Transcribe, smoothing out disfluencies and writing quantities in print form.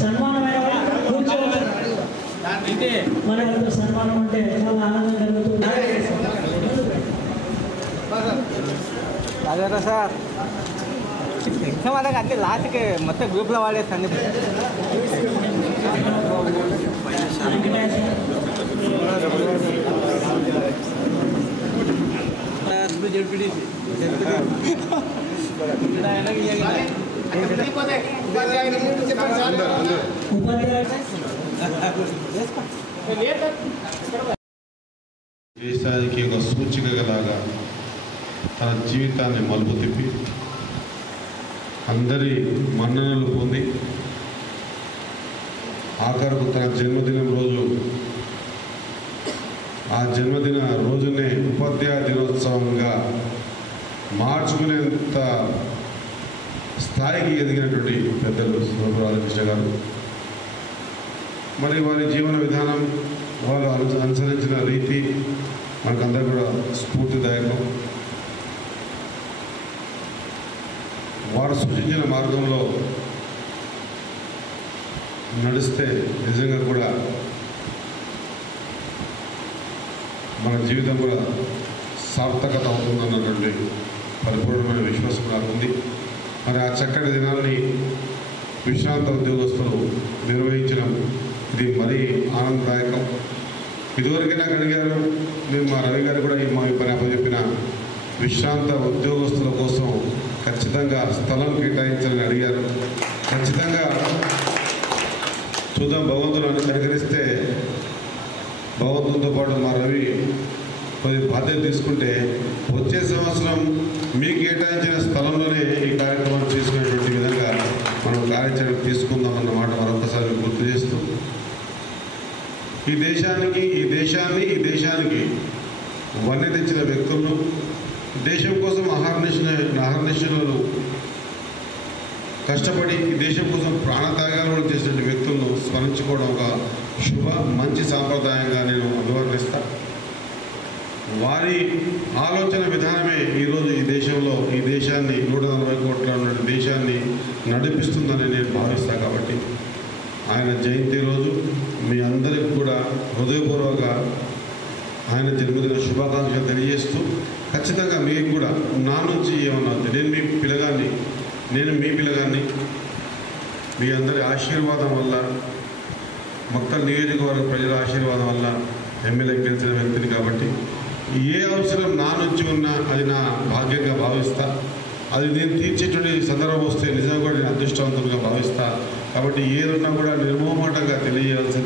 సన్మానమైన మన సన్మానం అంటే చాలా ఆనందం కలుగుతుంది. అదేనా సార్ ఎగ్జామ్ అలాగే అన్ని లాస్ట్కి మొత్తం గ్రూప్లో వాడేస్తాను. దేశానికి ఒక సూచికలాగా తన జీవితాన్ని మలుపు తిప్పి అందరి మన్ననలు పొంది ఆఖరుకు తన జన్మదినం రోజు ఆ జన్మదిన రోజునే ఉపాధ్యాయ దినోత్సవంగా మార్చుకునేంత స్థాయికి ఎదిగినటువంటి పెద్దలు శివపురం రాధాకృష్ణ గారు. మరి వారి జీవన విధానం, వాళ్ళు అనుసరించిన రీతి మనకందరూ కూడా స్ఫూర్తిదాయకం. వారు సూచించిన మార్గంలో నడిస్తే నిజంగా కూడా మన జీవితం కూడా సార్థకత అవుతుందన్నటువంటి పరిపూర్ణమైన విశ్వాసం నాకు ఉంది. మరి ఆ చక్కటి దినాన్ని విశ్రాంత ఉద్యోగస్తులు నిర్వహించడం ఇది మరీ ఆనందదాయకం. ఇదివరకే నాకు అడిగారు, మేము మా రవి గారు కూడా మా పని అప్పచెప్పిన విశ్రాంత ఉద్యోగస్తుల కోసం ఖచ్చితంగా స్థలం కేటాయించాలని అడిగారు. ఖచ్చితంగా చూద్దాం, భగవంతుడు అనుకరిస్తే భగవంతుడితో పాటు మా రవి కొద్ది బాధ్యత తీసుకుంటే వచ్చే సంవత్సరం మీకు కేటాయించిన స్థలంలోనే ఈ కార్యక్రమాన్ని తీసుకునేటువంటి విధంగా మనం కార్యాచరణ తీసుకుందామన్న మాట మరొకసారి గుర్తు చేస్తూ, ఈ దేశానికి వన్నె తెచ్చిన వ్యక్తులను, దేశం కోసం అహర్నిశలు కష్టపడి ఈ దేశం కోసం ప్రాణత్యాగాలు చేసిన వ్యక్తులను స్మరించుకోవడం ఒక మంచి సాంప్రదాయంగా నేను అభివర్ణిస్తా. వారి ఆలోచన విధానమే ఈరోజు ఈ దేశాన్ని 140 కోట్ల దేశాన్ని నడిపిస్తుందని నేను భావిస్తాను. కాబట్టి ఆయన జయంతి రోజు మీ అందరికి కూడా హృదయపూర్వక ఆయన జన్మదిన శుభాకాంక్షలు తెలియజేస్తూ, ఖచ్చితంగా మీకు కూడా నా నుంచి ఏమన్నా నేను మీ పిల్లగాన్ని మీ అందరి ఆశీర్వాదం వల్ల, మొత్తం నియోజకవర్గ ప్రజల ఆశీర్వాదం వల్ల ఎమ్మెల్యే గెలిచిన వ్యక్తిని. కాబట్టి ఏ అవసరం నా నుంచి ఉన్నా అది నా భాగ్యంగా భావిస్తా. అది నేను తీర్చేటువంటి సందర్భం వస్తే నిజంగా కూడా నేను అదృష్టవంతులుగా భావిస్తా. కాబట్టి ఏదున్నా కూడా నిర్మోహమాటంగా తెలియజేయాల్సిన